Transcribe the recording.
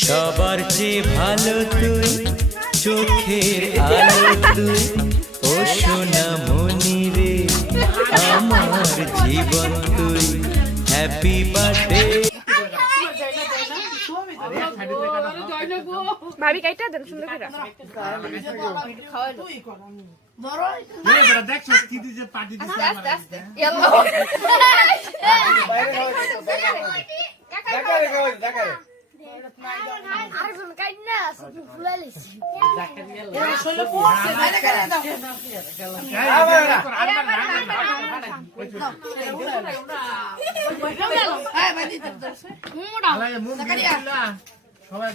সবার চেয়ে ভালো তুই, চোখের আলো তুই, ও সোনা মনি রে আমার জীবন তুই। Happy birthday. ভাবি কাইটা দেন সুন্দর করে। সবাই